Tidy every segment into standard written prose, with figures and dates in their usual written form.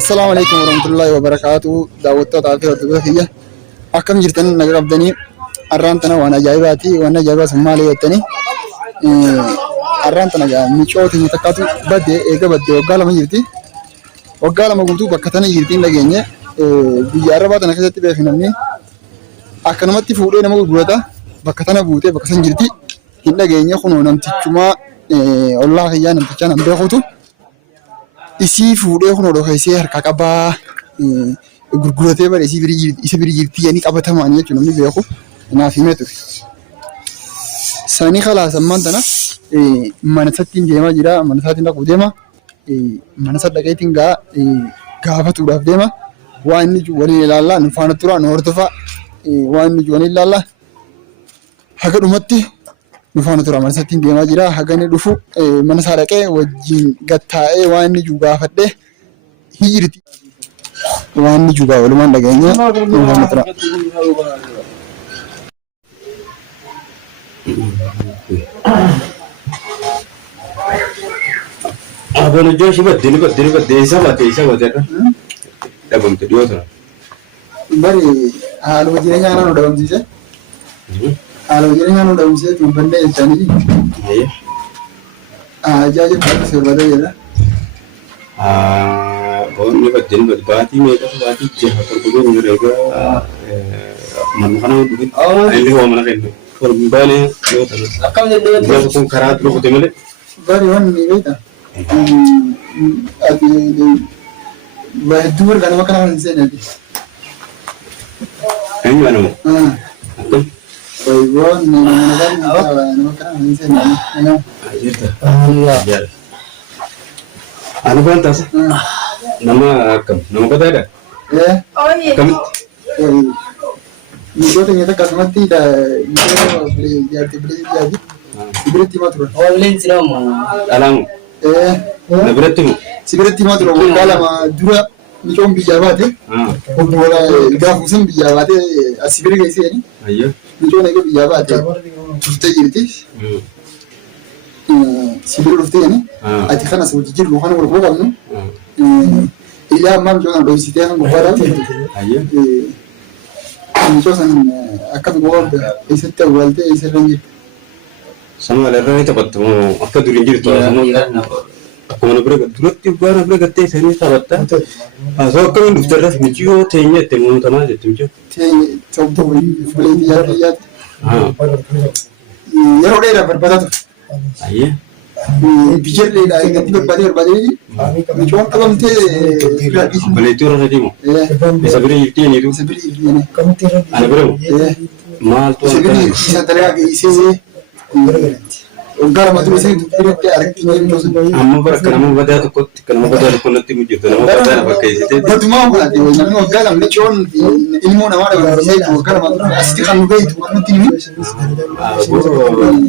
السلام عليكم ورحمة الله وبركاته. دعوت تعافي وتبخية. أكم جرتني نقرب دني. أرانتنا وأنا جايباتي وأنا جايبة سمالي يتني. أرانتنا جا ميشوتي متكاتو بدي إيجا بدي وقالا ما جرتي. وقالا ما قلتو بكتاني جرتين لجيني. بيجاربات أنا كذا تبي فينامي. أكنمتي فوري نمو بودا بكتانا بوتي بكتان جرتي. هنا جيني خنو نمتي كما الله يا نمتي كان بيخوتو. isi fuudhee kun odoo keessee harka qabaa gurguratee bare isa biri jirti yani qabatamaan jechuun namni beeku naaf himee ture. Sanii kalaas ammaan tana mana isaatiin deemaa jira. Mana isaatiin dhaquu deema. Mana isaa dhaqeetiin gaafatuudhaaf deema. Waan inni jiru waliin ilaallaa nu faana tura nu hordofaa. Waan inni jiru waliin ilaallaa. Haga dhumatti nu faana tura mana isaatiin deemaa jira. Haga inni dhufu mana isaa dhaqee wajjin gattaa'ee waan inni jiru gaafadhee hiirti. Waan inni jiru walumaan dhageenye nu faana tura. Abang Josh بدي سبت دبم تديوتنا. Bari haala jireenya naannoo dhabamsiise. Haala jireenya naannoo dhabamsiise tun bandee jechaanii. Ajaa'ib baay'ee sirbataa jira. Boonni بدي baatii meeqa baatii jaha torba ni reega mana kana dhufin illee waa mana kennu torbaane yootana. Akkam jedhee gaafa kun karaa dhufu demale. Bari wanni beekta. Ati baay'ee warra nama kana hin seenati. Ini mana mu? Baiklah, nama kana hin seenati. Ajar. Anu pantas. Nama kam? Nama kota ada? Oh iya. Kami. Itu ternyata kasmati dah. Itu beli jadi. Siberti matu. Oh lain siapa? Alam. Naberti mu? Siberti matu. Kalau mah dua Micom bijabate. Bola gafusan bijabate. Asibiri kaisi ni. Ayo. Micom nego bijabate. Tufte jirti. Sibiri tufte ni. Ati kana sebuti jiru kana berbuat kamu. Iya mam jangan berisite kan gopara. Ayo. Micom san akan gopar. Isette walte iserangi. Sama ada orang itu betul. Apa dulu jadi tu sama. Aku mana berapa dulu berapa kata saya ni sahabat. So kami daftar dah micio tehnya temu tanah je tu je. Teh coba boleh lihat. Ya udah dah berpada tu. Ayo. Bijar le dah ganti berpada ni. Micom kalam teh. Boleh itu orang tadi mu. Bisa beri itu ni tu. Seberi ni. Ada berapa? Mal tu. Seberi bisa terlihat isi. Enggak matu isi tu tidak artinya itu. Amma berkenaan pada tu kot, kenapa pada tu nanti mujud, nama pada apa kayak itu. Betul mau berarti. Jadi enggak dalam lecon ilmu nama ada saya itu enggak matu asli kan juga itu kan nanti ni.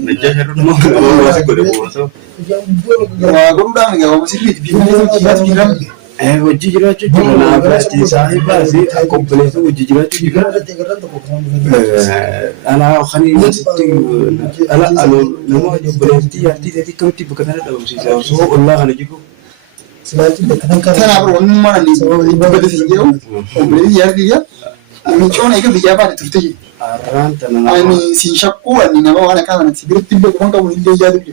Najah harus nama masih boleh buat so. Guru dah enggak masih di bimbingan kilat kilat. Wajib jelas cuci mana pasti sahih pasti aku boleh tu wajib jelas cuci kan. Anak khani mesti anak nama je boleh arti jadi kau tiba kena dalam sisa. So Allah khani juga. Kan apa orang mana ni? Ibadah sendiri. Boleh lihat dia. Micon itu bijabat itu tu. Aran tanah. Ini si syakku ni nama orang kan sibir tiba orang kau ni dia jadi.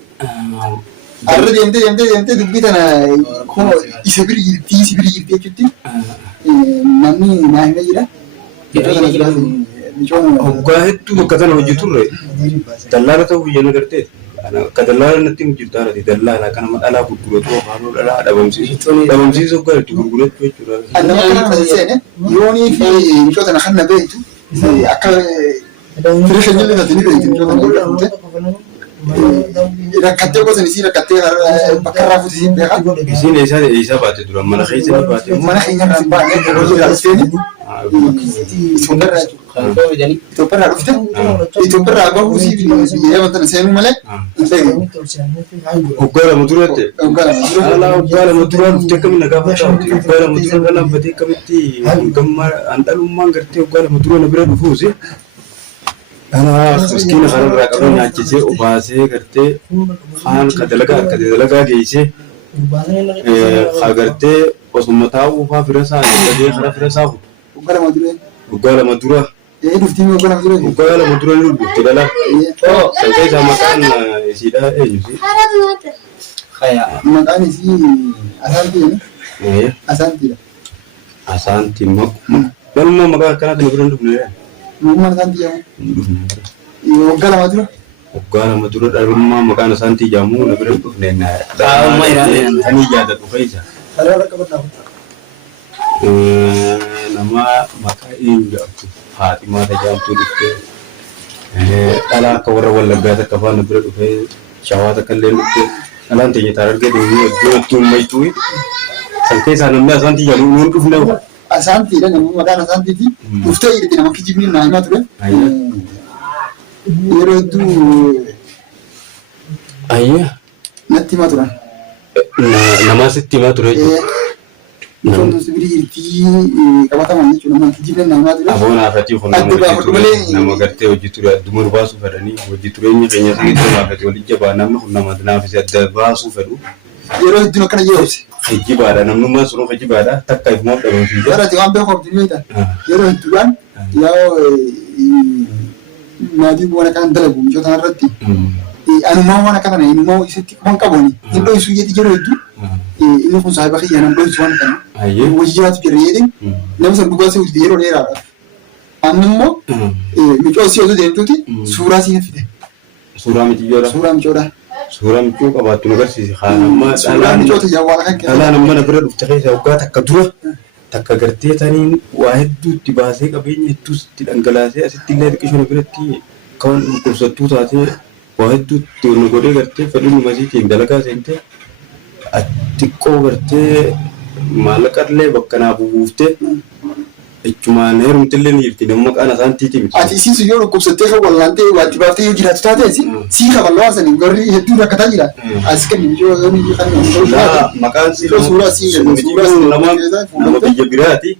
Arre diamte dubbi tana ko isibiri girti cutti namni naime jira Hoggaa hedduu bakka sana hojjeturre dallaala ta'uu biyya nagartee akka dallaala natti hojjettaarati dallaala kanama dhalaa gurguratu haadhoo dhalaa dhabamsiisu hoggaa hedduu gurguratu jechuudha. Nama kana seene yoonii fi micoota na kanna beektu akka firisha jilli natti ni beektu micoota na gurgurate. Rakkattee gosan isii rakkattee bakka irraa fuutisiin beekaa. Isiin eessaa baate dura mana keessa ni baate. Mana keenya irraa baatee hojii galteeni. Itoophiyaa dhufte Itoophiyaa bahuu siif biyya wanta seenuu malee hoggaa lama duratte hoggaa lama duraa dhuftee kamiin nagaa facaafte hoggaa lama dura dhaabbatee kamitti handhalummaan gartee hoggaa lama dura na bira dhufuusi ana miskiina kanarraa qabee nyaachisee obaasee gartee kaan ka dalagaa geessee خاغرتي وسمتاو فافرسا دي خرا فرسا وقال ما درا وقال ما درا لدفتي لا سنتي زمكان سيدا ايجي خيا مكاني سي أسانتي مك لما مكان كانت نقولن دبنا ما أسانتي يا وقال ما درا لما مكان أسانتي جامو نقولن دبنا ما يراني أني جادة بخيسة nama maka inga Fatima ta jam tu dikte ala ka wara wala gata ka fa nabre do fe shawata kalle dikte alan te tarar ge do tu mai tu sanke sanan na santi ya nun ku fna asanti dan mu madana asanti ti ufta irti nama kijibni na ma tu yero du ayya natti ma tu nama sitti ma tu Namun sebenarnya kata mana cuma mungkin jiran nama tu. Abona fati khona nama garte wajitura dumur basu fadani wajitura ni kenya sangi to ma fati wali jaba nama khona madna fi sadda basu fadu yero hidno kana yero khijibara namnu ma sunu khijibara takkai mo da fi yero ti ambe ko dinita yero hidwan yao nadi bona kan dalagu jo tan ratti anu ma wana kana ni mo isiti kon kaboni indo isu yeti yero hidu ini pun saya pakai yang nampak cuman kan, wajib kiririn, namun sebab gua sih udah hero lera, anu mikro sih itu deh tuh surah sih nafide, surah micoda, surah micoda apa tuh negara sih, karena surah micoda jawab kan, karena nama negara tuh cakap saya udah tak kedua, tak kerja tadi wahid tuh dibahas kabinnya itu tidak gelasnya, asal tidak dikisah negara ti, kawan kursus tuh saja wahid tuh negara kerja, perlu masih tinggal kan sente. Atikkoo gartee maalaqallee bakka naa buuftee jechuun heerumtillee ni jirti namni maqaan asaantiiti miti. Ati isiisu yoo dhukkubsattee kan wallaantee waatti baaftee yoo jiraatu taatees sii kabalaa sanii garri hedduu rakkataa jira. As kan yoo kan maqaan sii suuraa sii nama biyya biraati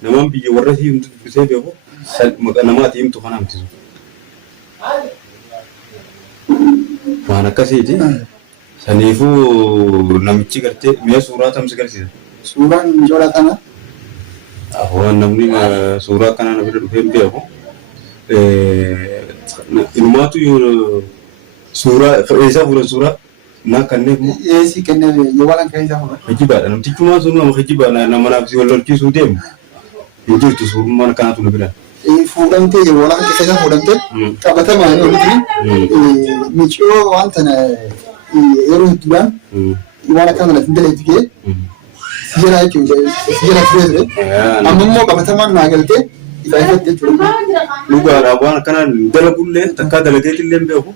nama biyya warra sii himtu dubbisee beeku maqaa namaati himtu kana hamtisu. Waan akkasiiti. Sanifu namichi gartee mi'a suuraa tamsi garsiisa. Suuraan mijoolaa kana. Waan namni suuraa kana na bira dhufee beeku. Ilmaatu yoo suuraa isaa fuudhan suuraa naa kanneen moo. Eessi kennee yoo waan kan isaa fuudhan. Hijibaadha namtichumaa sun nama hijibaadha nama naaf si wal lolchiisuu deemu. Hin jirtu suurummaan kanaatu na bira. Fuudhamtee yoo waan kan isaa fuudhamtee qabatamaa yoo nuti miicoo waan tana. Yeroo hedduudhaan waan akka kanatti dalagee siyaraa jechuudha. Siyaraa ture amma immoo qabatamaan naa galtee ifaa ifatti jechuudha. Dhugaadhaa waan akkanaan dalagullee takkaa dalageetillee hin beeku.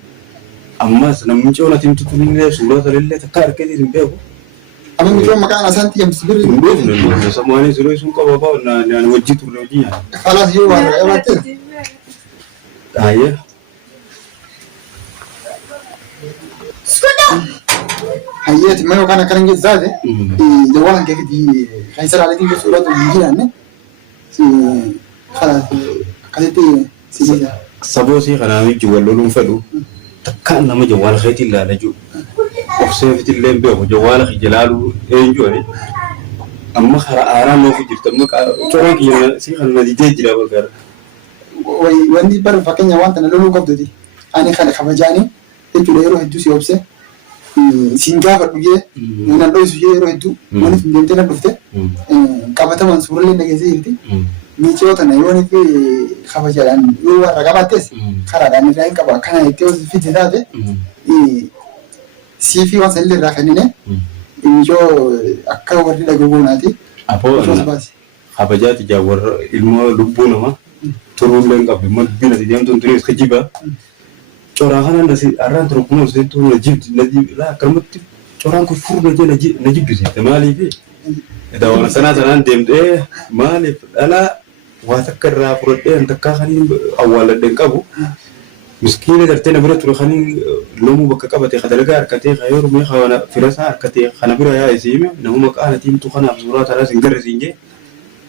Ammas namni coona timtu kunillee suuraa salillee takkaa harkeetii hin beeku. Amma micoon maqaan asaanti yamsi birri hin beeku. Samuwaanis yeroo sun qaba baa'u wajjii turre hojii nyaata. Falaas yoo waan qabaatte. Ayyee. Hayyati mayo kana kan ngezade jawala ngekidi kaisara alati ngesura to ngirane si khala kalite sija sabosi kana mi jawalolum fadu takka nama jawal khayti la laju oxsefiti lembe ko jawal khijlalu enjori amma khara ara no fi jirta maka coran ki si khala di jira bagar way wandi bar fakanya wanta na lolu gobdodi ani khala khabajani ejulero heddu si obse Singapura juga, mana doi suju ero itu, mana sendiri nak dufte, kabata mansur le negeri itu, micio tanah itu ni khabar jalan, itu ragabates, karadan ni lain kabar, karena itu fit tidak ada, CV wan sendiri rakan ini, micio akka wardi lagu nanti, apa? Khabar jalan jawar ilmu lubu nama, turun lengkap, mat bina di dalam tuntun itu kejiba. Corakan nasi arang terukun nasi tu najib lah kermati corang ku fur najib bisa temali be ida wana sana dem mali ala watakar rapor entakah kani awal dengkabu miskin dartena berat tu kani lomu bakakabati khadalga arkati khayur me khawana firasa arkati khana bira ya isime namu makana tim tu khana abzurat ala singar singe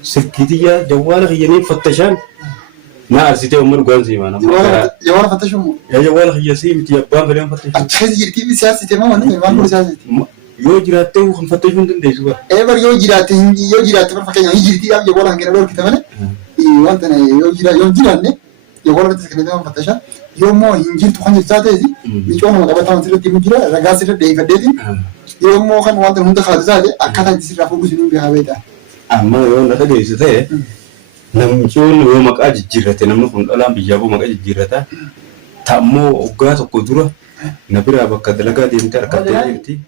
sekitiya jawal khiyani fattashan ما أرسلته عمر قانزي ما أنا. جوال فتشهم. يا جوال خياسي متيابان فلان فتش. أتخذ يركب سياسة تماما ما نقول سياسة. yoo jiraattee kan fatteessuu hin dandeessu bara. Bar yoo jiraatte bar fakkeenyaaf hijirtiidhaaf yoo waan kana dhorkite malee wanta yoo jiraanne yoo waan irratti sagantaa fattasha yoo immoo hin jirtu kan jechaa ta'eeti miicoo nama qabataa wanti irratti jira ragaa sirra deeffadheeti yoo immoo kan wanta hunda kaatu taate akkaataa itti sirraa fuudhu siniin beekaa beektaa. Amma yoo na dhageessu ta'e namni yoo maqaa jijjiirrate namni kun dhalaan biyyaa boo maqaa jijjiirrata ta'ammoo waggaa tokko dura na biraa bakka dalagaa deemtee harkattee jirti.